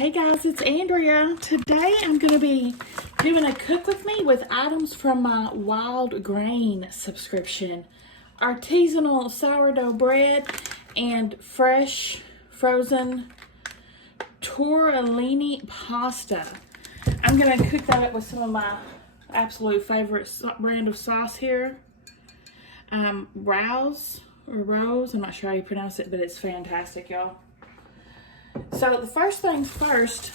Hey guys, it's Andrea. Today I'm going to be doing a cook with me with items from my Wildgrain subscription. Artisanal sourdough bread and fresh frozen tortellini pasta. I'm going to cook that up with some of my absolute favorite brand of sauce here. Rose, I'm not sure how you pronounce it, but it's fantastic, y'all. So the first things first,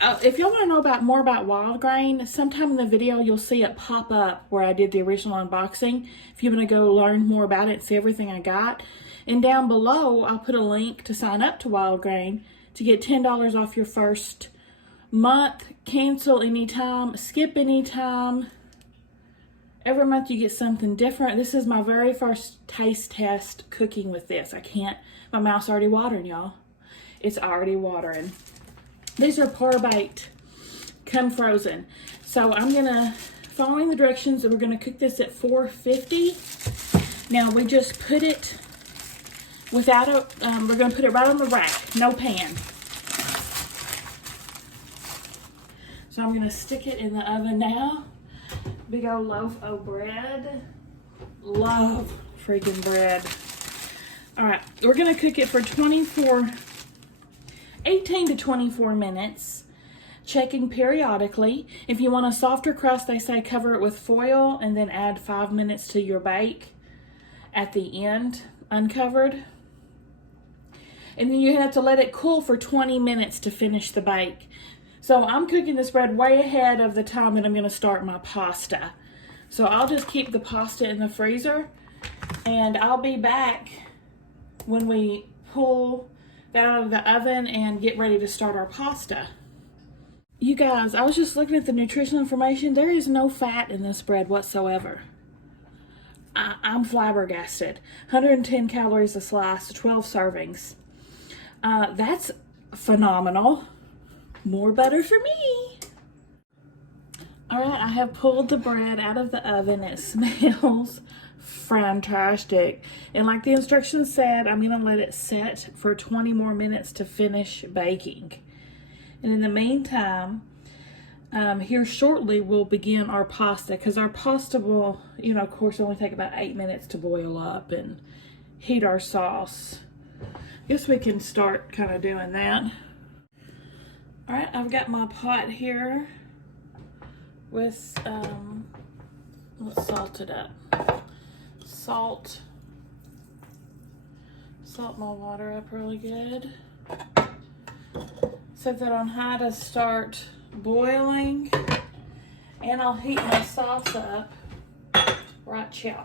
if y'all want to know more about Wildgrain, sometime in the video you'll see it pop up where I did the original unboxing. If you want to go learn more about it and see everything I got. And down below I'll put a link to sign up to Wildgrain to get $10 off your first month. Cancel anytime, skip anytime. Every month you get something different. This is my very first taste test cooking with this. My mouth's already watering, y'all. It's already watering. These are par-baked, come frozen. So I'm gonna, following the directions, and we're gonna cook this at 450. Now we just put it without a, we're gonna put it right on the rack, no pan. So I'm gonna stick it in the oven now. Big old loaf of bread. Love freaking bread. All right, we're gonna cook it for 18 to 24 minutes, checking periodically. If you want a softer crust, they say cover it with foil and then add 5 minutes to your bake at the end, uncovered. And then you have to let it cool for 20 minutes to finish the bake. So I'm cooking this bread way ahead of the time that I'm gonna start my pasta. So I'll just keep the pasta in the freezer and I'll be back when we pull that out of the oven and get ready to start our pasta. You guys, I was just looking at the nutritional information. There is no fat in this bread whatsoever. I'm flabbergasted. 110 calories a slice, 12 servings. That's phenomenal. More butter for me. All right, I have pulled the bread out of the oven. It smells fantastic. And like the instructions said, I'm gonna let it set for 20 more minutes to finish baking. And in the meantime, here shortly we'll begin our pasta, because our pasta will, of course, only take about 8 minutes to boil up and heat our sauce. Guess we can start kind of doing that. All right, I've got my pot here with, let's salt it up. Salt my water up really good. Set that on high to start boiling, and I'll heat my sauce up right here.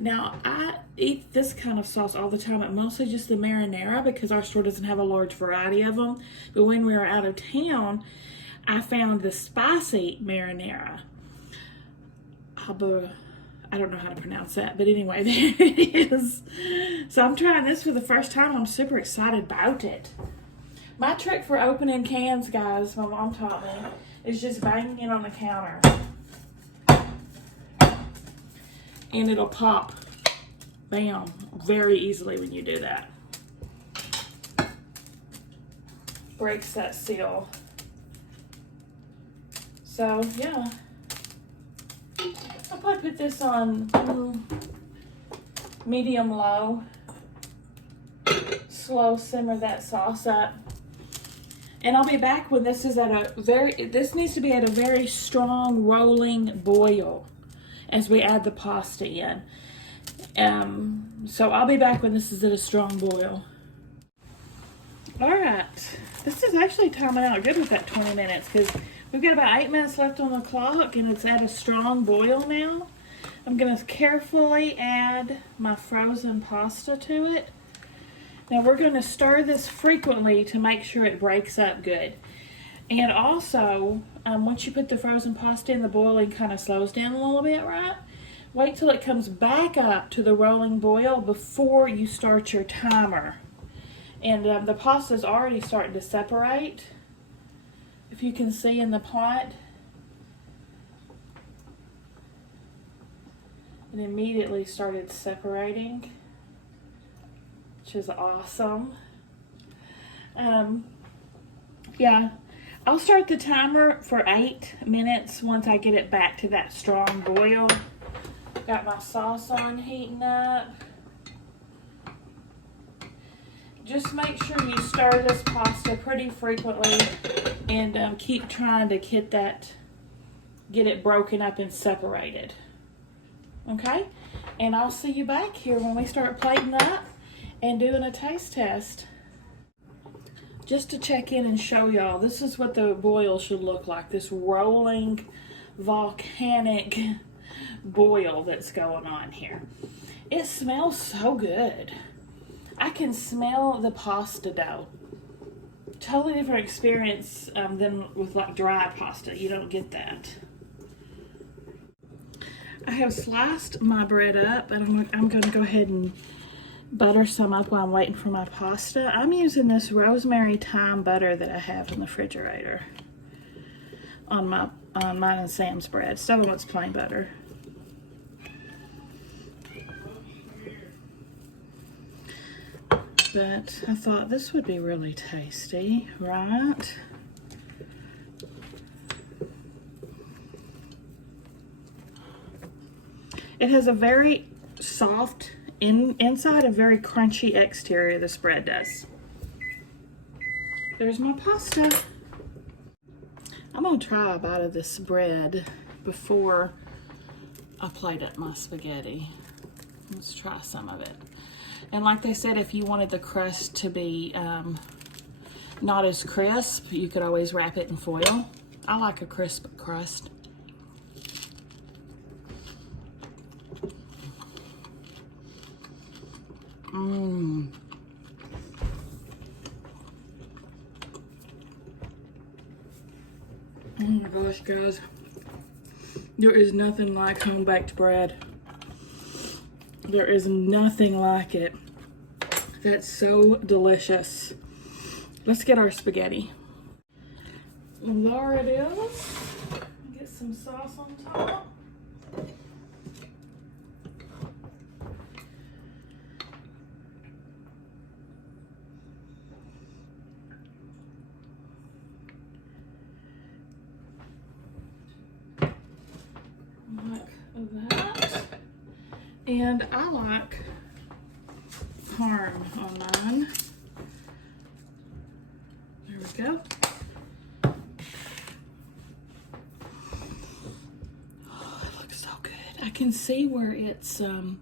Now I eat this kind of sauce all the time, but mostly just the marinara because our store doesn't have a large variety of them. But when we were out of town, I found the spicy marinara. I don't know how to pronounce that, but anyway, there it is. So I'm trying this for the first time. I'm super excited about it. My trick for opening cans, guys, my mom taught me, is just banging it on the counter. And it'll pop, bam, very easily when you do that. Breaks that seal. So, yeah. I'll probably put this on medium low. Slow simmer that sauce up. And I'll be back when this is at this needs to be at a very strong rolling boil as we add the pasta in. So I'll be back when this is at a strong boil. All right, this is actually timing out good with that 20 minutes because we've got about 8 minutes left on the clock and it's at a strong boil now. I'm gonna carefully add my frozen pasta to it. Now we're gonna stir this frequently to make sure it breaks up good. And also, once you put the frozen pasta in, the boiling kind of slows down a little bit, right? Wait till it comes back up to the rolling boil before you start your timer. And the pasta is already starting to separate. If you can see in the pot. It immediately started separating, which is awesome. Yeah, I'll start the timer for 8 minutes once I get it back to that strong boil. Got my sauce on heating up. Just make sure you stir this pasta pretty frequently and keep trying to get it broken up and separated. Okay? And I'll see you back here when we start plating up and doing a taste test. Just to check in and show y'all, this is what the boil should look like. This rolling, volcanic boil that's going on here. It smells so good. I can smell the pasta dough. Totally different experience than with like dry pasta. You don't get that. I have sliced my bread up, and I'm going to go ahead and butter some up while I'm waiting for my pasta. I'm using this rosemary thyme butter that I have in the refrigerator on mine and Sam's bread. Still wants plain butter. But I thought this would be really tasty, right? It has a very soft inside, a very crunchy exterior, this bread does. There's my pasta. I'm gonna try a bite of this bread before I plate up my spaghetti. Let's try some of it. And like they said, if you wanted the crust to be not as crisp, you could always wrap it in foil. I like a crisp crust. Mmm. Oh my gosh, guys. There is nothing like home-baked bread. There is nothing like it. That's so delicious. Let's get our spaghetti. There it is. Get some sauce on top. Like that. And I like parm on mine. There we go. Oh, it looks so good. I can see where it's a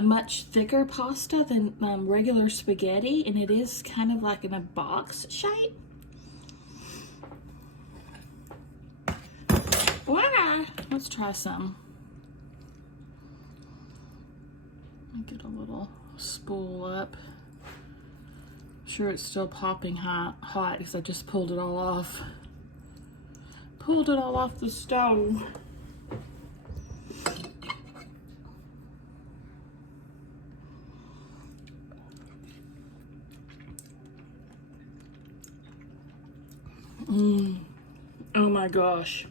much thicker pasta than regular spaghetti, and it is kind of like in a box shape. Wow. Let's try some. Get a little spool up. I'm sure it's still popping hot because I just pulled it all off. Pulled it all off the stove. Oh my gosh.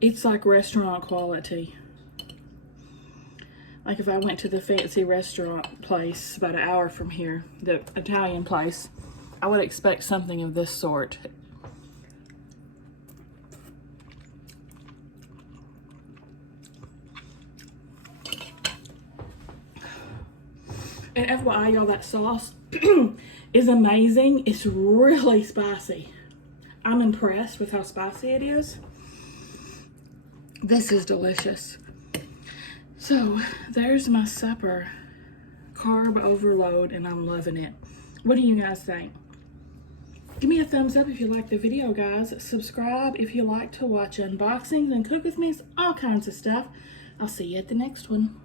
It's like restaurant quality. Like if I went to the fancy restaurant place about an hour from here, the Italian place, I would expect something of this sort. And FYI, y'all, that sauce is amazing. It's really spicy. I'm impressed with how spicy it is. This is delicious. So there's my supper, carb overload, and I'm loving it. What do you guys think? Give me a thumbs up if you like the video, guys. Subscribe if you like to watch unboxings and cook with me, all kinds of stuff. I'll see you at the next one.